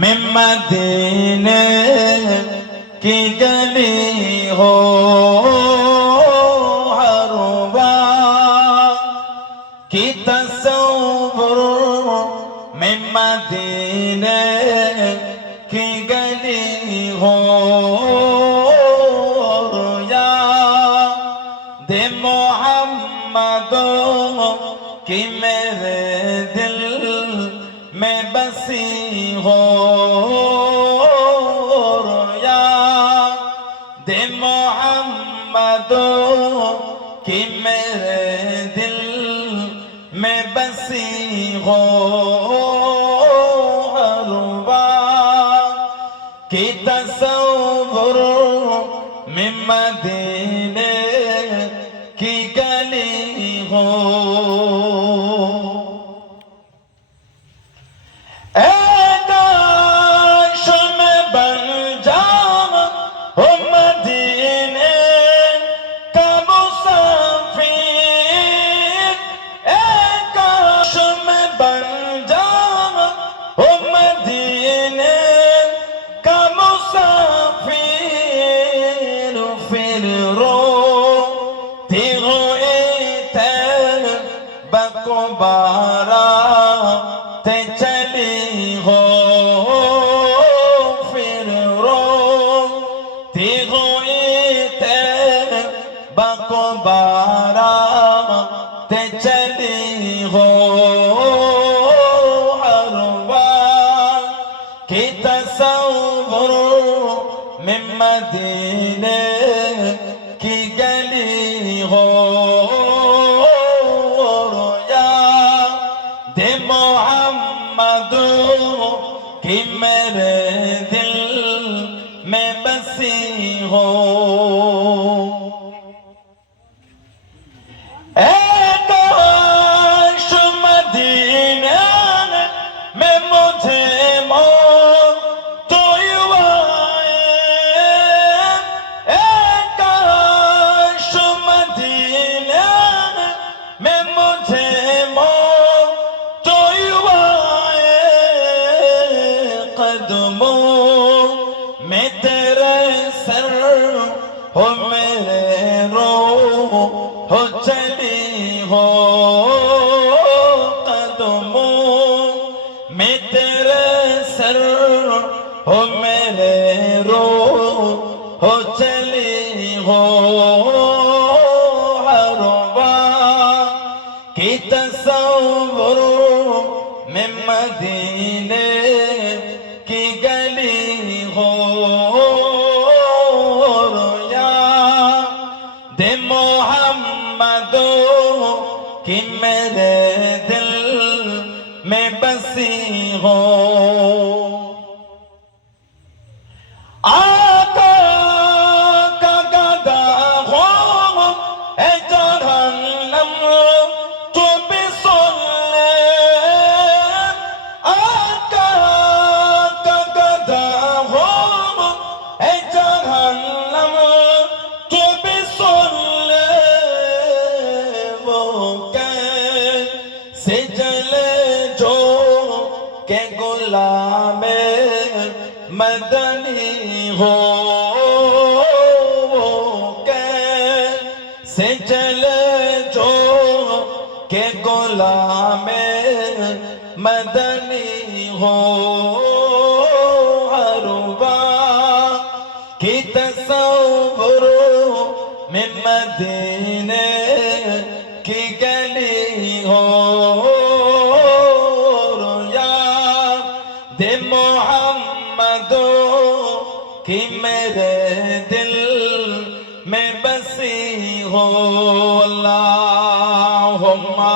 में मदीने की गली हो हरवा की तस्वुर में मदीने की गली हो या दे मोहम्मदो कि मेरे दिल में बसी हो या दे मोहम्मदो कि मेरे दिल में बसी हो हरवा की तस्वुर में मदीने की गली हो बारा ते चली हो फिर रो ती हुई ते बको बारा ते चली हो हरवा की तस्वुर में मदीने की गली हो कि मेरे दिल में बसी हो काश मदीने में मुझे मौत तो काश मदीने में मुझे कदमों में तेरे सर हो मेरे रो हो चली हो कदमों में तेरे सर हो मेरे रो हो चली हो हरवा की तस्वुर में मदीने की गली हो या दे मोहम्मदो कि मेरे दिल में बसी हो आका का गदा हो ए जहन्नम तो भी सुन ले आका का गदा हो ए जहन्नम तो भी सुन ले वो कैसे जले जो के गुलामे मदनी हो कैसे जले जो के गुलामे मदनी हो हरवा की तस्वुर में मदीने की गली हो या दे मोहम्मदो कि मेरे दिल में बसी हो अल्लाहुम्मा